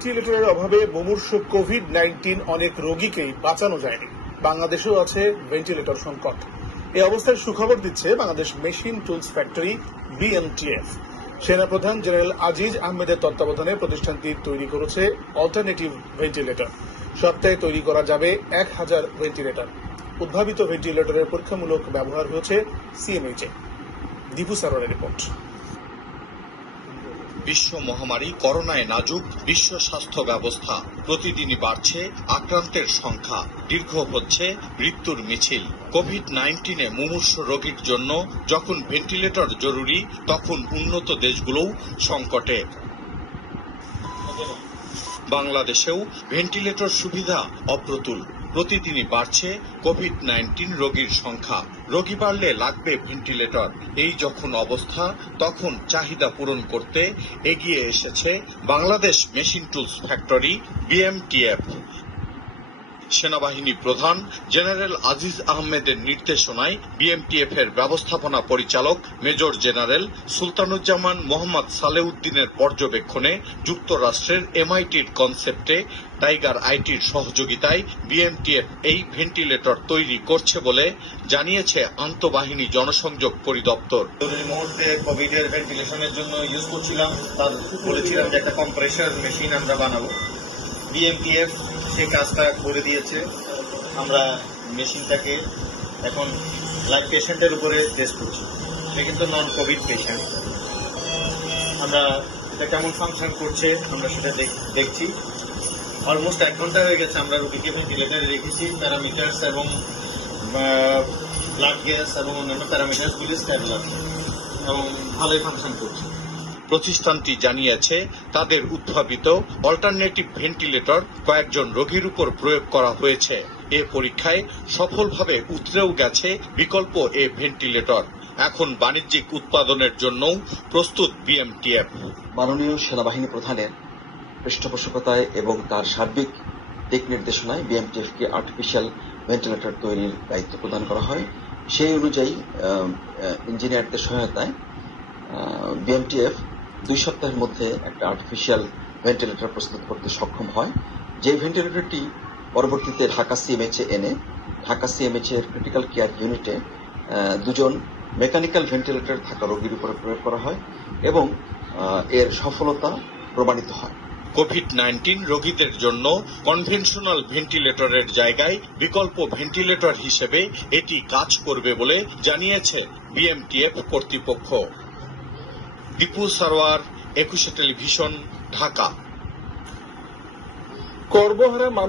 ভেন্টিলেটরের অভাবে মুমূর্ষ কোভিড-19 অনেক রোগীকেই বাঁচানো যায়নি। বাংলাদেশেও আছে ভেন্টিলেটর সংকট। এই অবস্থায় সুখবর দিচ্ছে Bangladesh machine tools factory BMTF. সেনাপ্রধান জেনারেল আজিজ আহমেদের তত্ত্বাবধানে প্রতিষ্ঠানটি তৈরি করেছে অল্টারনেটিভ ভেন্টিলেটর। সপ্তাহে তৈরি করা যাবে 1000 ভেন্টিলেটর। উদ্ভাবিত ভেন্টিলেটরের পরীক্ষামূলক ব্যবহার হয়েছে সিএমএইচে। দীপু সারোয়ারের রিপোর্ট। বিশ্ব মহামারী করোনায় নাজুক বিশ্ব স্বাস্থ্য ব্যবস্থা। প্রতিদিনই বাড়ছে আক্রান্তের সংখ্যা, দীর্ঘ হচ্ছে মৃত্যুর মিছিল। কোভিড-19 মুমূর্ষ রোগীর জন্য যখন ভেন্টিলেটর জরুরি, তখন উন্নত দেশগুলোও সংকটে। বাংলাদেশেও ভেন্টিলেটর সুবিধা অপ্রতুল। প্রতিদিনই বাড়ছে কোভিড-19 রোগীর সংখ্যা। রোগী বাড়লে লাগবে ভেন্টিলেটর। এই যখন অবস্থা, তখন চাহিদা পূরণ করতে এগিয়ে এসেছে Bangladesh machine tools factory BMTF. সেনাবাহিনী প্রধান জেনারেল আজিজ আহমেদের নির্দেশনায় বিএমটিএফ এর ব্যবস্থাপনা পরিচালক মেজর জেনারেল সুলতানুজ্জামান মোহাম্মদ সালেউদ্দিনের পর্যবেক্ষণে যুক্তরাষ্ট্রের এমআইটির কনসেপ্টে টাইগার আইটির সহযোগিতায় বিএমটিএফ এই ভেন্টিলেটর তৈরি করছে বলে জানিয়েছে আন্তঃবাহিনী জনসংযোগ পরিদপ্তর। জরুরি মুহূর্তে কোভিড এর ভেন্টিলেশনের জন্য ইউজ করছিলাম, তার বলেছিলাম যে একটা কম্প্রেসার মেশিন আমরা বানাবো। বিএমটিএফ সেই কাজটা করে দিয়েছে। আমরা মেশিনটাকে এখন লাইভ পেশেন্টের উপরে টেস্ট করছি। এটা কিন্তু নন কোভিড পেশেন্ট। আমরা এটা কেমন ফাংশন করছে আমরা সেটা দেখছি। অলমোস্ট 1 ঘন্টা হয়ে গেছে আমরা রোগীকে ভেন্টিলেটরে রেখেছি। প্যারামিটার্স এবং ব্লাড গ্যাস এবং অন্যান্য প্যারামিটার্সগুলি স্ট্যাবল আছে এবং ভালোই ফাংশন করছে। প্রতিষ্ঠানটি জানিয়েছে তাদের উদ্ভাবিত অল্টারনেটিভ ভেন্টিলেটর কয়েকজন রোগীর উপর প্রয়োগ করা হয়েছে। এ পরীক্ষায় সফলভাবে উতরেও গেছে বিকল্প এ ভেন্টিলেটর। এখন বাণিজ্যিক উৎপাদনের জন্যও প্রস্তুত বিএমটিএফ। মাননীয় সেনাবাহিনী প্রধানের পৃষ্ঠপোষকতায় এবং তার সার্বিক দিক নির্দেশনায় বিএমটিএফকে আর্টিফিশিয়াল ভেন্টিলেটর তৈরির দায়িত্ব প্রদান করা হয়। সেই অনুযায়ী ইঞ্জিনিয়ারদের সহায়তায় বিএমটিএফ 2 সপ্তাহের মধ্যে একটা আর্টিফিশিয়াল ভেন্টিলেটর প্রস্তুত করতে সক্ষম হয়। যে ভেন্টিলেটরটি পরবর্তীতে ঢাকা সিএমএইচে এনে ঢাকা সিএমএইচ এর ক্রিটিক্যাল কেয়ার ইউনিটে 2 জন মেকানিক্যাল ভেন্টিলেটর থাকা রোগীর উপরে প্রয়োগ করা হয় এবং এর সফলতা প্রমাণিত হয়। কোভিড-19 রোগীদের জন্য কনভেনশনাল ভেন্টিলেটরের জায়গায় বিকল্প ভেন্টিলেটর হিসেবে এটি কাজ করবে বলে জানিয়েছে বিএমটিএফ কর্তৃপক্ষ। দীপু সারোয়ার, 21 টেলিভিশন, ঢাকা। কর্মহারা মানুষ